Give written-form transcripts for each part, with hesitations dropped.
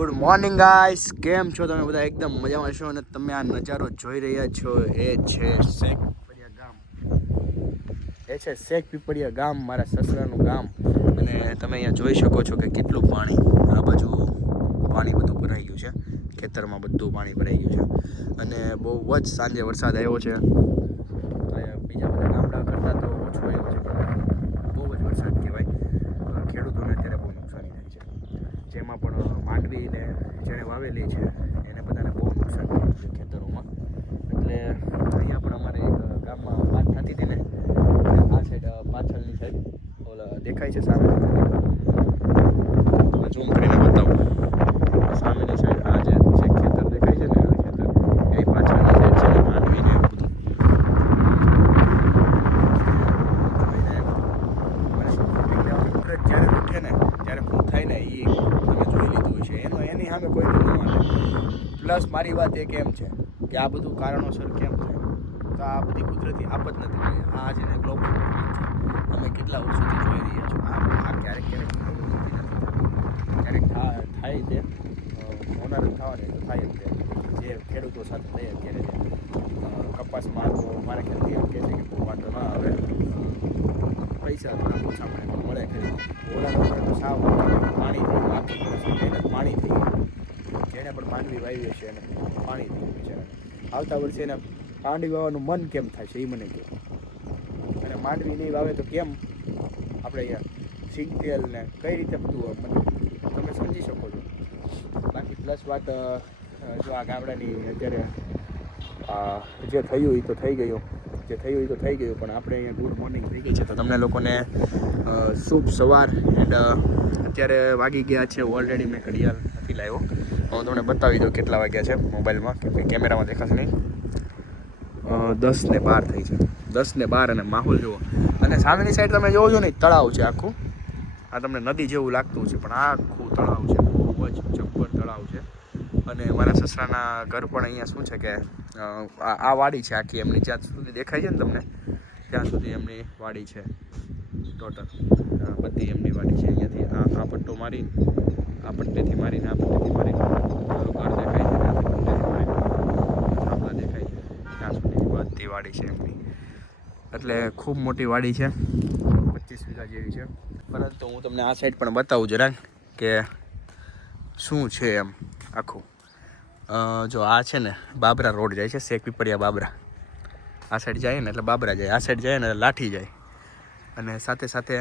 Good morning guys, કેમ છો તમે બધા? એકદમ મજામાં છો અને તમે આ નજારો જોઈ રહ્યા છો એ છે શેખ પીપળિયા ગામ. એ છે શેખ પીપળિયા ગામ, મારા સસરાનું ગામ. અને તમે અહીંયા જોઈ શકો છો કે કેટલું પાણી, આ બાજુ પાણી બધું ભરાઈ ગયું છે, ખેતરમાં બધું પાણી ભરાઈ ગયું છે. અને બહુ જ સાંજે વરસાદ આવ્યો છે. બીજા બધા ગામડા કરતાં તો ઓછો આવ્યો છે, પણ બહુ જ વરસાદ કહેવાય. ખેડૂતોને અત્યારે બહુ નુકસાની થાય છે. જેમાં પણ માંડવીને જેણે વાવેલી છે એને બધાને બહુ નુકસાન થયું છે ખેતરોમાં. એટલે અહીંયા પણ અમારે એક ગામમાં વાત થતી હતી ને, આ સાઈડ પાછળની સાઈડ ઓલા દેખાય છે સામે, ઝૂમ કરીને બતાવું. સામેની સાઈડ આ જે ખેતર દેખાય છે ને, આ ખેતર એ પાછળની સાઈડ છે ને, માંડવીને એવું બધું જ્યારે ઉઠે ને ત્યારે શું થાય ને એ તમે જોઈ લીધું છે. એની સામે કોઈ ન માને. પ્લસ મારી વાત એ કેમ છે કે આ બધું કારણોસર કેમ છે, તો આ બધી કુદરતી આફત નથી. આ જેને ગ્લોબલ વોર્મિંગ છે, તમે કેટલા વર્ષોથી જોઈ રહ્યા છો. આ ક્યારેક થાય તે હોનાર થવાની તો થાય જ તે. જે ખેડૂતો સાથે થઈ અત્યારે છે કપાસમાં, તો મારા ખ્યાલથી એમ કહે છે કે બહુ વાંધો ના આવે, પૈસા થોડા ઓછા મળે ખેડૂતો. ઓલા લોકોને તો સાવ પાણી થઈ ગયું, આખી વર્ષની મહેનત પાણી થઈ ગઈ. જેણે પણ માંડવી વાવી છે એને પાણી થઈ ગયું છે. આવતા વર્ષે એને માંડવી વાવવાનું મન કેમ થાય છે એ મને કહો. અને માંડવી નહીં વાવે તો કેમ આપણે અહીંયા સિંગતેલ ને કઈ રીતે બધું તમે સમજી શકો છો. બાકી પ્લસ વાત, જો આ ગામડાની અત્યારે જે થયું એ તો થઈ ગયું, પણ આપણે અહીંયા ગુડ મોર્નિંગ થઈ ગઈ છે. તો તમને લોકોને શુભ સવાર. એન્ડ અત્યારે વાગી ગયા છે ઓલરેડી, મેં ઘડિયાળ નથી લાવ્યો, હું તમને બતાવી દઉં કેટલા વાગ્યા છે મોબાઈલમાં, કેમ કે કેમેરામાં દેખાશે નહીં. 10:12 થઈ છે, 10:12. અને માહોલ જુઓ. અને સામેની સાઈડ તમે જોવો છો ને, તળાવ છે આખું. આ તમને નદી જેવું લાગતું છે, પણ આખું તળાવ છે, બહુ જ જબ્બર તળાવ છે. અને મારા સસરાના ઘર પણ અહીંયા શું છે કે આ વાડી છે આખી એમની, જ્યાં સુધી દેખાય છે ને તમને ત્યાં સુધી એમની વાડી છે ટોટલ. બધી એમની વાડી છે. અહીંયાથી આ પટ્ટો મારી, આ પટ્ટેથી મારીને આ પટ્ટેથી મારીને ઘર દેખાય છે, આપણા દેખાય છે ત્યાં સુધી બધી વાડી છે એમની. એટલે ખૂબ મોટી વાડી છે, 25 વીઘા જેવી છે. પરંતુ હું તમને આ સાઈડ પણ બતાવું જરાક કે શું છે એમ આખું. જો આ છે ને બાબરા રોડ જાય છે, શેખ પીપળિયા બાબરા. આ સાઈડ જાય ને એટલે બાબરા જાય, આ સાઈડ જાય ને એટલે લાઠી જાય. અને સાથે સાથે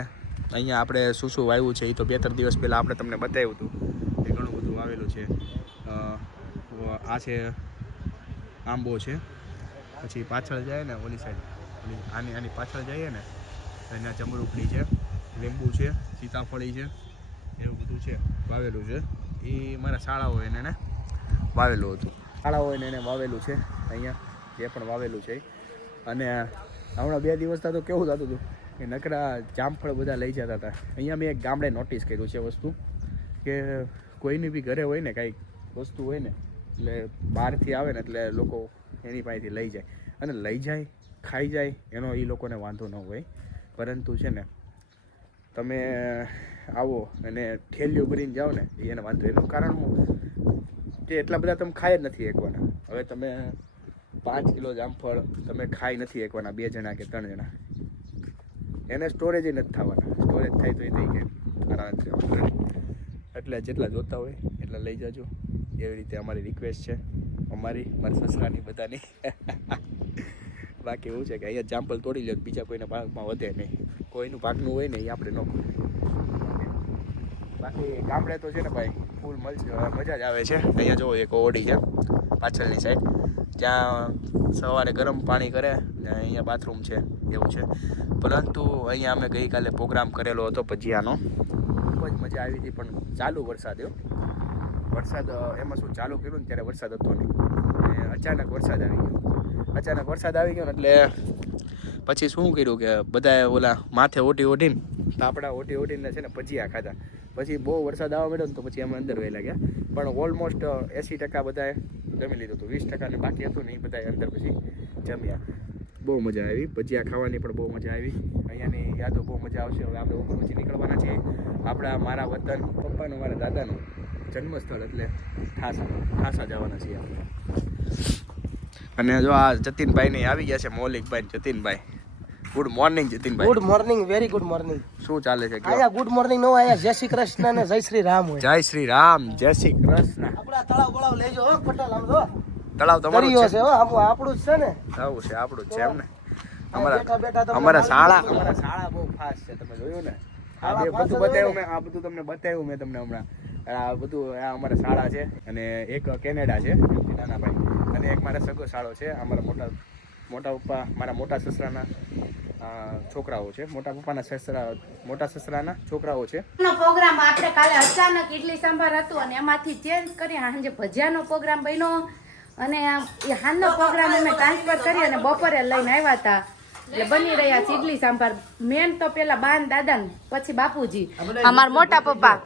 અહીંયા આપણે શું વાવ્યું છે એ તો 2-3 દિવસ પહેલાં આપણે તમને બતાવ્યું હતું કે ઘણું બધું વાવેલું છે. આ છે આંબો છે, પછી પાછળ જાય ને ઓલી સાઈડ, આની પાછળ જઈએ ને એના ચમરૂખડી છે, લીંબુ છે, સીતાફળી છે, એવું બધું છે વાવેલું છે. એ મારા શાળાઓ એને વાવેલું હતું, એને વાવેલું છે અહીંયા, જે પણ વાવેલું છે. અને હમણાં 2 દિવસથી તો કેવું થતું હતું કે નકરા જામફળ બધા લઈ જતા હતા. અહીંયા મેં એક ગામડે નોટિસ કર્યું છે વસ્તુ, કે કોઈની બી ઘરે હોય ને કાંઈક વસ્તુ હોય ને, એટલે બહારથી આવે ને એટલે લોકો એની પાસેથી લઈ જાય, અને લઈ જાય ખાઈ જાય એનો એ લોકોને વાંધો ન હોય. પરંતુ છે ને તમે આવો અને ઠેલીઓ ભરીને જાઓ ને એને વાંધો. એનું કારણ હું કે એટલા બધા તમે ખાઈ જ નથી શકવાના. હવે તમે 5 કિલો જામફળ તમે ખાઈ નથી શકવાના 2 જણા કે 3 જણા, એને સ્ટોરેજ નથી થવાના. સ્ટોરેજ થાય તો એ થઈ જાય આરામથી. એટલે જેટલા જોતા હોય એટલા લઈ જાજો, એવી રીતે અમારી રિક્વેસ્ટ છે, મારા સસરાની બધાની. બાકી એવું છે કે અહીંયા જામફળ તોડી લે, બીજા કોઈને ભાગમાં વધે નહીં. કોઈનું ભાગનું હોય ને એ આપણે ન ખોઈએ. બાકી ગામડે તો છે ને ભાઈ ફૂલ મજા જ આવે છે. અહીંયા જો એક ઓડી છે પાછળની સાઈડ, ત્યાં સવારે ગરમ પાણી કરે ને અહીંયા બાથરૂમ છે એવું છે. પરંતુ અહીંયા અમે ગઈકાલે પ્રોગ્રામ કરેલો હતો ભજીયાનો, ખૂબ જ મજા આવી હતી. પણ ચાલુ વરસાદ એમાં શું, ચાલુ કર્યું ને ત્યારે વરસાદ હતો નહીં, અચાનક વરસાદ આવી ગયો ને એટલે પછી શું કર્યું કે બધાએ ઓલા માથે ઓઢીને તાપડા ઓઢીને છે ને ભજીયા ખાધા. પછી બહુ વરસાદ આવવા માંડ્યો ને તો પછી અમે અંદર વહેલા ગયા. પણ ઓલમોસ્ટ 80% બધાએ જમી લીધું હતું, 20% ને બાકી હતું ને એ બધાએ અંદર પછી જમ્યા. બહુ મજા આવી, ભજીયા ખાવાની પણ બહુ મજા આવી. અહીંયાની યાદો બહુ મજા આવશે. હવે આપણે ઉપર પછી નીકળવાના છીએ આપણા મારા વતન, પપ્પાનું મારા દાદાનું. જન્મસ્થળ એટલે ઠાસા જવાના છીએ આપણે. અને જો આ જતીનભાઈ ને આવી ગયા છે, મૌલિકભાઈ ને જતીનભાઈ. ગુડ મોર્નિંગ જતીનભાઈ. Good morning, very good morning. શું ચાલે છે? આયા ગુડ મોર્નિંગ નો આયા જય શ્રી કૃષ્ણ ને જય શ્રી રામ હોય. જય શ્રી રામ, જય શ્રી કૃષ્ણ. આપડા તળાવ બળાવ લેજો હો પટેલ. આમ જો તળાવ તમારું દરિયો છે હો, આપણું જ છે ને. આવું છે, આપણું જ છે એમ ને. બેઠા તમને અમારા શાળા બહુ ખાસ છે, તમે જોયું ને. આ બધું બતાવ્યું મેં, આ બધું તમને બતાવ્યું મેં તમને હમણાં. આ બધું આ અમારા શાળા છે, અને એક કેનેડા છે નાના ભાઈ, અને એક મારા સગો શાળો છે. અમારા મોટા પપ્પા, મારા મોટા સસરાના છોકરાઓ છે, મોટા સસરાના છોકરાઓ છે. પ્રોગ્રામ આપણે કાલે અચાનક ઇડલી સાંભાર હતું અને એમાંથી ચેન્જ કરી સાંજે ભજીયાનો પ્રોગ્રામ બન્યો, અને એ હાનનો પ્રોગ્રામ અમે ટ્રાન્સફર કરી અને બપોરે લઈને આવ્યા હતા. એટલે બની રહ્યા છે ઇડલી સાંભાર. મેન તો પેલા બાન દાદા ને પછી બાપુજી, અમારા મોટા પપ્પા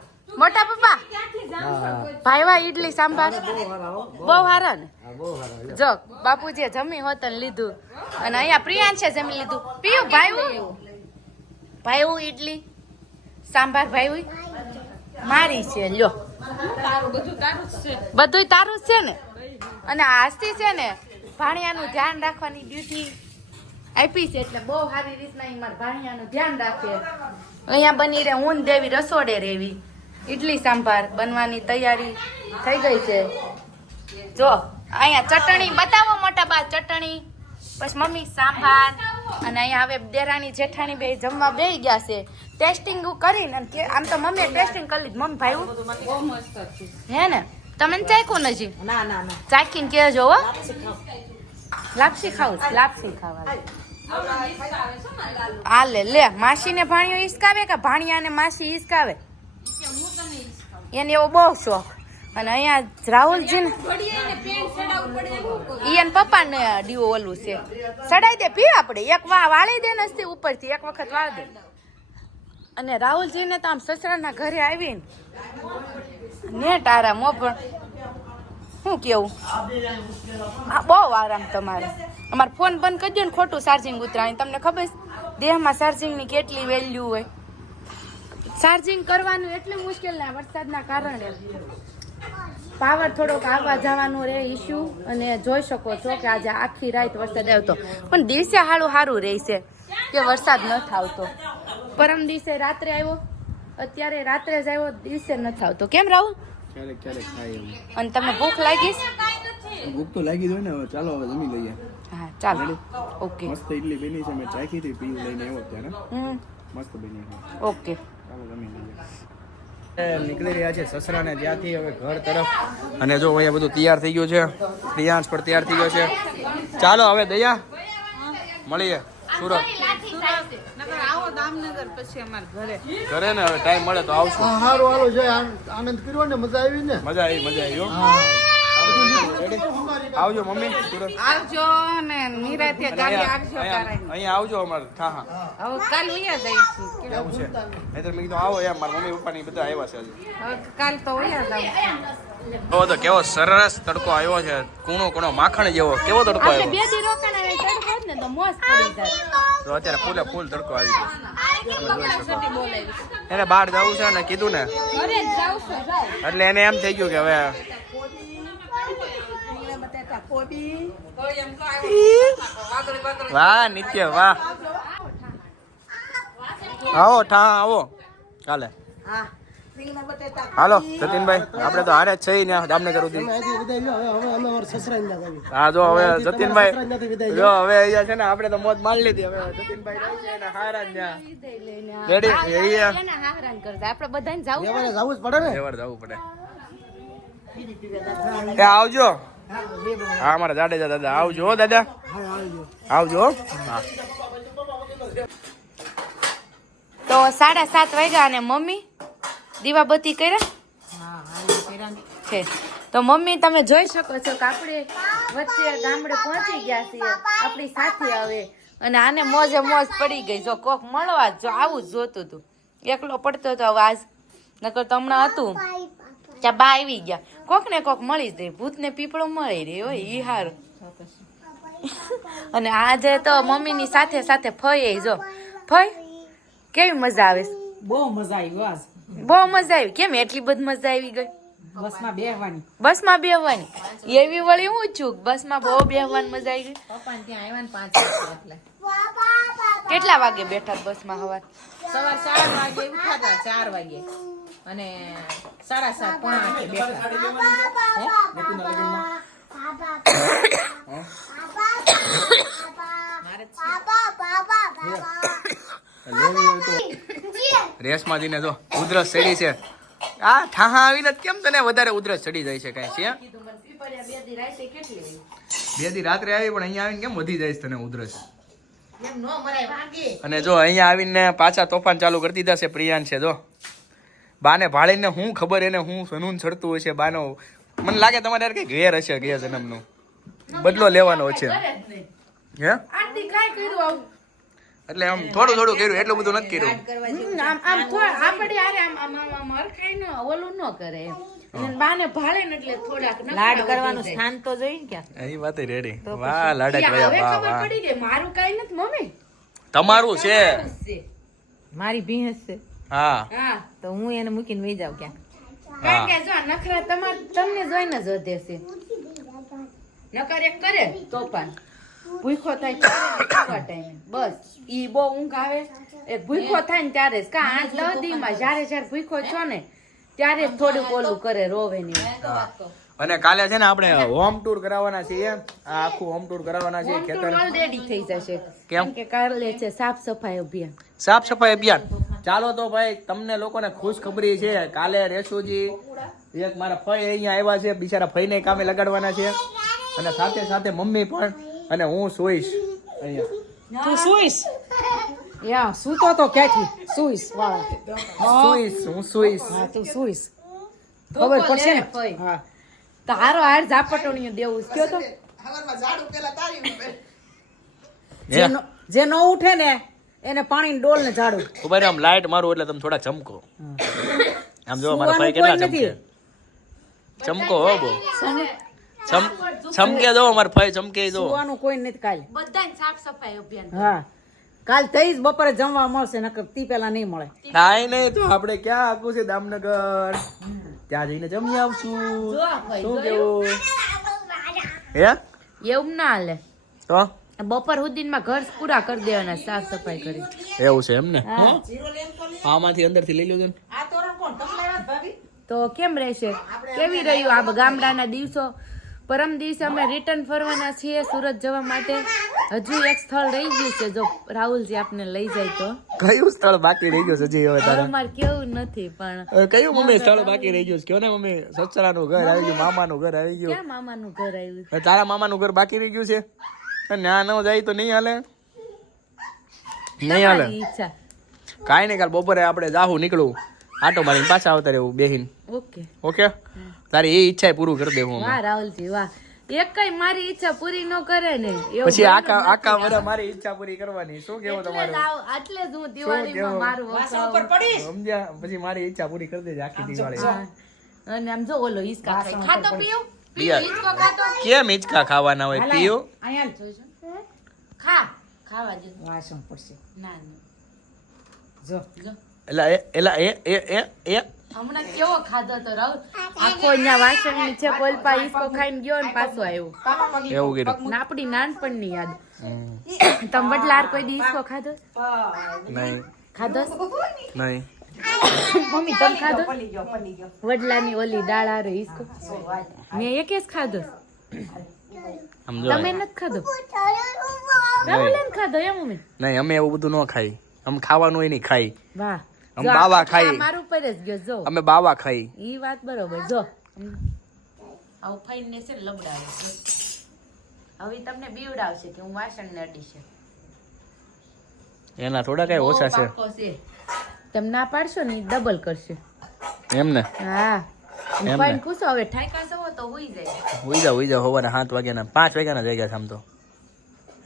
ભાઈવા ઇડલી સાંભાર બહુ સારા ને. જો બાપુજીએ જમી હોત ને લીધું, અને અહીંયા પ્રિયાંશે જમી લીધું. પીયું ભાઈવું ઇડલી સાંભાર ભાઈવું મારી છે. લ્યો બધું તારું જ છે ને. અને આસ્તી છે ને ભાણિયાનું ધ્યાન રાખવાની ડ્યુટી આપી છે, એટલે બહુ સારી રીતના મારા ભાણિયાનું ધ્યાન રાખે. અહીંયા બની રહે ઊન દેવી રસોડે રેવી. ઇડલી સાંભાર બનવાની તૈયારી થઈ ગઈ છે. જો અહીંયા ચટણી બતાવો મોટા બા, ચટણી, પછી મમ્મી સાંભાર, અને અહીંયા હવે દેરાણી જેઠાણી બે જમવા બેસી ગયા છે. ટેસ્ટિંગ કરીને આમ તો મમ્મીએ ટેસ્ટિંગ કરી લીધું. મમ્મી ભાઈ બહુ મસ્ત હે ને? તમે ચાખ્યું નથી? ના ચાખીને કહેજો હો. લાપસી ખાવું? લાપસી ખાવા આ લે માસીને ભાણિયો ઈસકાવે કે ભાણિયાને માસી ઈસકાવે? એને એવો બહુ શોખ. અને અહીંયા રાહુલજી ને પપ્પાને દીવો ઓલું છે, સડાઈ દે પી આપણે. એક વાળી દે ને ઉપરથી એક વખત વાળી દે. અને રાહુલજી ને તો આમ સસરાના ઘરે આવીને નેટ આરામ હો. પણ શું કેવું, બહુ આરામ તમારે. અમારે ફોન બંધ કરી દો ને ખોટું ચાર્જિંગ ઉતરાય. તમને ખબર દેહમાં ચાર્જિંગની કેટલી વેલ્યુ હોય. ચાર્જિંગ કરવાનું એટલું મુશ્કેલ ના વરસાદના કારણે પાવર થોડોક આવવા જવાનું રહે ઇશ્યુ. અને જોઈ શકો છો કે આજે આખી રાત વરસાદ આવતો, પણ દિવસે સારું રહેશે કે વરસાદ ન થાવતો. પરમ દિવસે રાત્રે આવ્યો, અત્યારે રાત્રે જ આવ્યો, દિવસે ન થાવતો. કેમ રાહુલ? ક્યારેક ખાય એમ. અને તમને ભૂખ લાગી? ભૂખ તો લાગી હોય ને. હવે ચાલો હવે જમી લઈએ. હા ચાલો. ઓકે. મસ્ત ઇડલી બની છે, મેં ચાખી હતી, પીવું લઈને આવ્યો ત્યારે. મસ્ત બની છે. ઓકે ચાલો જમી લઈએ. નીકળી રહ્યા છે સસરાને ત્યાંથી હવે ઘર તરફ. અને જો અહીંયા બધું તૈયાર થઈ ગયું છે. પ્રિયાંશ પણ તૈયાર થઈ ગયો છે. ચાલો હવે દયા મળીએ સુરત. આવો દામનગર પછી અમાર ઘરે ને હવે ટાઈમ મળે તો આવશું. હારું હાલો જય આનંદ કર્યો ને. મજા આવી ને? મજા આવી હો. આવજો મમ્મી સુરત. આવજો ને નિરાતે ગાડી આવજો. અહીંયા આવજો અમારે. હા હવે કાલ ઉયા જઈશું. એવું છે. નહીતર મેં કીધું આવો યાર, મારા મમ્મી પપ્પા ની બધા આવ્યા છે. હવે કાલ તો ઉયા જાવ. તો કેવો સરસ તડકો આવ્યો છે. કૂણો માખણ જેવો કેવો તડકો આવ્યો. બે દી રોકાણ આવે તડકો જ ને તો મોસ પડી જાય. તો અત્યારે ફૂલ તડકો આવી ગયો. એને બહાર જવું છે ને કીધું ને, ઘરે જ જાવ છો જાવ. એટલે એને એમ થઈ ગયું કે હવે વાહ નિત્ય વાહ. આવો ચાલે. હાલો જતીનભાઈ, આપણે તો હારે જ છે ને દામનગર સુધી. હા જો હવે જતીનભાઈ જો હવે અહીંયા છે ને આપણે તો મોજ મારી લીધી. હવે જતીનભાઈ જાય છે ને હારા ત્યાં રેડી એને હારાન કરતા આપણે બધાને જાવ જવું જ પડે ને. જવું પડે. એ આવજો. હા મારા જાડેજા દાદા આવજો હો. દાદા આવજો. હા તો 7:30 વાગ્યા અને મમ્મી દીવાબત્તી કર્યા છે. તો મમ્મી તમે જોઈ શકો છો કે આપણે વચ્ચે ગામડે પહોંચી ગયા છીએ આપણી સાથે. હવે અને આને મોજે મોજ પડી ગઈ. જો કોક મળવા જો આવું જ જોતું હતું. એકલો પડતો હતો અવાજ, નકર તો હમણાં હતું ત્યાં બા આવી ગયા. કોક ને કોક મળી જ રહે. ભૂત ને પીપળો મળી રહે હોય ઈ હારું. અને આજે તો મમ્મીની સાથે સાથે ફઈ જો. ફઈ કેવી મજા આવે? બહુ મજા આવી. બહુ મજા આવી. કેમ એટલી બધી મજા આવી ગઈ? બસમાં બેહવાની. બસમાં બેહવાની એવી વળી હું છું બસમાં બહુ બેહવાની મજા આવી ગઈ. પપ્પાને ત્યાં આવ્યા ને 5 વાગે એટલે કેટલા વાગે બેઠા બસમાં હવાર? સવાર 4 વાગે ઉઠાતા 4 વાગે અને 7:30 પોણા 8 બેઠા. રેસમાં જઈને જો ઉધરસ ચડી છે. આ ઠાહા આવીને જ કેમ તને વધારે ઉધરસ ચડી જાય છે કાંઈ છે? 2 દી રાત્રે આવી પણ અહીંયા આવીને કેમ વધી જાય છે તને ઉધરસ? એમ નો મરાય વાગે. અને જો અહીંયા આવીને પાછા તોફાન ચાલુ કરી દીધા છે પ્રિયાન છે. જો બાને ભાળીને હું ખબર એને હું સનૂન ચડતું હોય છે બાનો. મને લાગે તમારે યાર કઈ ઘેર હશે ગયા જન્મનું બદલો લેવાનો છે. હે એટલે આમ થોડું થોડું કર્યું એટલું બધું નથી કર્યું. આમ થોડા આપણે યાર આમ અરખાઈ ન ઓલું ન કરે એમ. અને બાને ભાળે ને એટલે થોડાક લાડ કરવાનું સ્થાન તો જોઈ ને ક્યાં. એ વાત રેડી. વાહ લાડક હવે વાહ ખબર વાહ. પડી ગઈ મારું કઈ નથી મમ્મી. તમારું છે. મારી ભીંસ છે હા હા તો હું એને મૂકીને વહી જાઉં ક્યાં. કારણ કે જો નખરા તમને જોઈને જ વધે છે. નકર એક કરે તોફાન ભૂખો થાય ખાવા ટાઈમે બસ ઈ બહુ ઊંઘ આવે. એક ભૂખો થાય ને ત્યારે જ કા 8-10 દીમાં જ્યારે ભૂખો છો ને ત્યારે જ થોડુંક ઓલું કરે રોવે ને. અને કાલે છે ને આપણે હોમ ટૂર કરાવવાના છીએ. આ આખું હોમ ટૂર કરાવવાના છીએ ખેતર. ઓલરેડી થઈ જશે કેમ? કે કાલે છે સાફ સફાઈ અભિયાન. સાફ સફાઈ અભિયાન. ચાલો તો ભાઈ તમને લોકોને ખુશ ખબરી છે. કાલે રેશુજી એક મારા ફઈ અહીંયા આવ્યા છે. બિચારા ફઈને કામે લગાડવાના છે અને સાથે સાથે મમ્મી પણ. અને હું સુઈશ અહીંયા. તું સુઈશ? યા સૂતો તો ક્યાંથી સુઈશ વાળા. સુઈશ હું સુઈશ. હા તું સુઈશ. ખબર પડશે ને. હા તારો હાર ઝાપટોણીઓ દેવું છે. કયો તો જે નો ઉઠે ને એને પાણી ડોલ ને ઝાડું. ઉભા રહો આમ લાઈટ મારું એટલે તમે થોડા ચમકો. આમ જો મારા ફઈ કેટલા ચમકે. ચમકો હો બહુ. ચમકે દો મારા ફઈ ચમકે દો. સુવાનું કોઈ નથી કાલે. બધાને સાફ સફાઈ અભિયાન. હા કાલ થઈ જ બપોરે જમવા મળશે નકર તી પેલા નહીં મળે. કાઈ નહીં તો આપણે ક્યાં આખું છે દામનગર ત્યાં જઈને જમી આવશું. શું કેવું હે એવું ના હાલે. તો બપોર સુધીમાં ઘર પૂરા કરી દેવાના સાફ સફાઈ કરી. એવું છે એમ ને. આમાંથી અંદર થી લઈ લેજો ને. તો કેમ રહેશે? કેવી રહ્યું આ ગામડાના દિવસો? પરમ દિવસે અમે રિટર્ન ફરવાના છીએ સુરત જવા માટે. હજુ એક સ્થળ રહી ગયું છે જો રાહુલજી આપને લઈ જાય તો. કયું સ્થળ બાકી રહી ગયું છે હજી હવે તારે? અમારે કેવું નથી પણ કયું મમ્મી સ્થળ બાકી રહી ગયું છે? કયો ને મમ્મી. સસરાનું ઘર આવી ગયું, મામાનું ઘર આવી ગયું. ક્યાં મામાનું ઘર આવ્યું? તારા મામાનું ઘર બાકી રહી ગયું છે. ના ન જાય તો નહીં હાલે. નહીં હાલે. તમારી ઈચ્છા. કાંઈ નહીં કાલ બપોરે આપણે જાહું નીકળું આટો મારીને પાછા આવતા રહેવું બેહીન. ઓકે ઓકે તારી એ ઈચ્છા પૂરું કરી દેવું અમે. વાહ રાહુલજી વાહ. એક કઈ મારી ઈચ્છા પૂરી ન કરે ને એવું પછી આખા વરા મારી ઈચ્છા પૂરી કરવાની. શું કેવું તમારું? એટલે જ હું દિવાળીમાં મારું વખાવું. સમજ્યા? પછી મારી ઈચ્છા પૂરી કરી દેજે આખી દિવાળી. અને આમ જો ઓલો હિસકા ખાય. ખાતો પીયું? પિયા. હિસકો ખાતો? કેમ હિંચકા ખાવાના હોય? પીઓ અહીંયા જોઈજો. ખા ખાવા જો. વાસણ પડશે. ના ના જો જો એલા એ હમણાં કેવો ખાધો તો રાહુલ. આખો અહીંયા વાસણ ની છે કોલપા હિસકો ખાઈને ગયો ને પાછો આવ્યો. એવું કીધું. ને આપણી નાનપણની યાદ. તમે વડલાર કોઈ દી હિસકો ખાધો? નહીં ખાધો? નહીં. મમ્મી તમે ખાધો? વડલાની ઓલી દાળ હારે હિસકો મેં એક જ ખાધો. સમજો તમે નથી ખાધો? રાહુલે નથી ખાધો એમ મમ્મી? નહીં અમે એવું બધું ન ખાઈ. અમે ખાવાનું હોય નહીં ખાઈ. વાહ અમે બાવા ખાઈ. મારું ઉપર જ ગયો જો. અમે બાવા ખાઈ. ઈ વાત બરોબર જો. આવું ફાઈન ને છે લબડાવે. હવે તમને બીવડાવશે કે હું વાસણ ને અડી છે. એના થોડા કઈ ઓછા છે. તમે ના પાડશો ને ડબલ કરશે. એમ ને. હા ને. ફાઈન પૂછો હવે ઠાકા જવો તો હોઈ જાય. હુઈ જાવ સવારના 7 વાગ્યાના 5 વાગ્યાના જગ્યા છે આમ તો.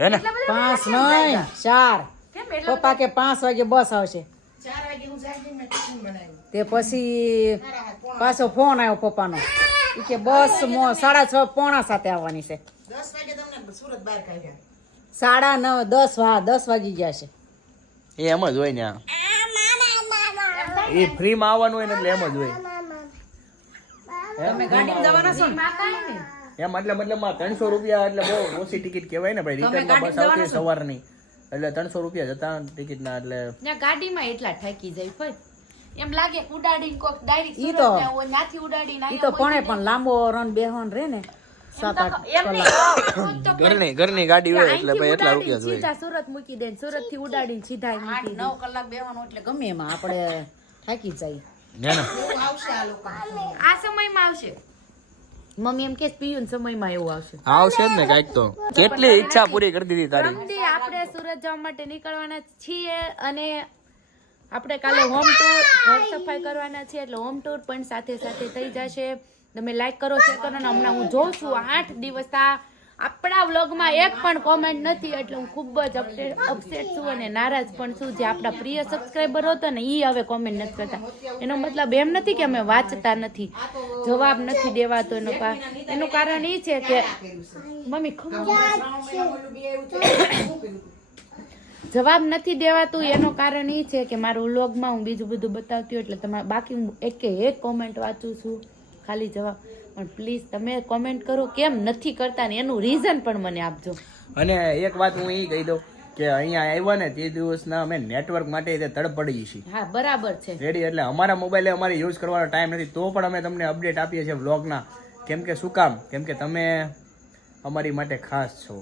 હે ને? 5 નહીં 4. કેમ એટલે પપ્પા કે 5 વાગે બસ આવશે. તે પછી પાછો ફોન આવ્યો પપ્પાનો. ઈ કે બસ 6:30 પોણા 7 આવવાની છે. 10 વાગે તમને સુરત બહાર કાઢ્યા. 9:30 10 હા 10 વાગી ગયા છે. એ એમ જ હોય ને. એ ફ્રી માં આવવાનું હોય ને એટલે એમ જ હોય. તમે ગાડીમાં જવાના છો ને? એમ મતલબમાં 300 રૂપિયા એટલે બહુ ઓછી ટિકિટ કહેવાય ને ભાઈ. રિટર્નમાં બસ આવતી સવારની એટલે 300 રૂપિયા જતા ટિકિટ ના એટલે ત્યાં ગાડીમાં એટલા ઠાકી જાય ભાઈ. એમ લાગે ઉડાડીને કોક ડાયરેક્ટ ઈ તો- ત્યાંથી ઉડાડીને ઈ તો પણ લાંબો રન બેહોન રે ને 7-8 કલાક. ઘરની ગાડી હોય એટલે ભાઈ એટલા રૂપિયા જોઈએ. સીધા સુરત મૂકી દે, સુરત થી ઉડાડીને સીધા અહીં મૂકી દે. 8-9 કલાક બેહવાનું એટલે ગમે એમાં આપણે થાકી જાય. હે ને? આ સમયમાં આવશે મમ્મી એમ કે પીયું સમયમાં એવું આવશે. આવશે જ ને કાંઈક તો. કેટલી ઈચ્છા પૂરી કરી દીધી તારી. પ્રમદી આપણે સુરત જવા માટે નીકળવાના છીએ અને આપણે કાલે હોમ ટૂર ઘર સફાઈ કરવાના છે એટલે હોમ ટૂર પણ સાથે સાથે થઈ જશે. તમે લાઈક કરો, શેર કરો ને હમણાં હું જોઉં છું 8 દિવસ આપણા વ્લોગમાં એક પણ કોમેન્ટ નથી એટલે હું ખૂબ જ અપસેટ છું અને નારાજ પણ છું. જે આપણા પ્રિય સબસ્ક્રાઈબર હતો ને એ હવે કોમેન્ટ નથી કરતા. એનો મતલબ એમ નથી કે અમે વાંચતા નથી, જવાબ નથી દેવાતો. એનું કારણ એ છે કે મમ્મી જવાબ નથી દેવાતું એનું કારણ એ છે કે મારું વ્લોગમાં હું બીજું બધું બતાવતી હોય એટલે તમારે બાકી હું એક કોમેન્ટ વાંચું છું ખાલી જવાબ. પણ પ્લીઝ તમે કોમેન્ટ કરો કેમ નથી કરતા ને એનું રીઝન પણ મને આપજો. અને એક વાત હું એ કહી દઉં કે અહીંયા આવ્યા ને તે દિવસના અમે નેટવર્ક માટે તડપડીએ છીએ. હા બરાબર છે રેડી. એટલે અમારા મોબાઈલે અમારે યુઝ કરવાનો ટાઈમ નથી તો પણ અમે તમને અપડેટ આપીએ છીએ વ્લોગના. કેમ કે શું કામ? કેમ કે તમે અમારી માટે ખાસ છો.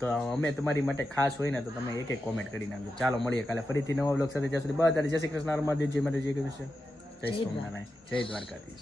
તો અમે તમારી માટે ખાસ હોય ને તો તમે એક કોમેન્ટ કરી નાખજો. ચાલો મળીએ કાલે ફરીથી નવા વ્લોગ સાથે. ત્યાં સુધી બધા જય શ્રી કૃષ્ણ, મહાદેવ, જય માતાજી, જય સ્વામિનારાયણ, જય દ્વારકાધીશ.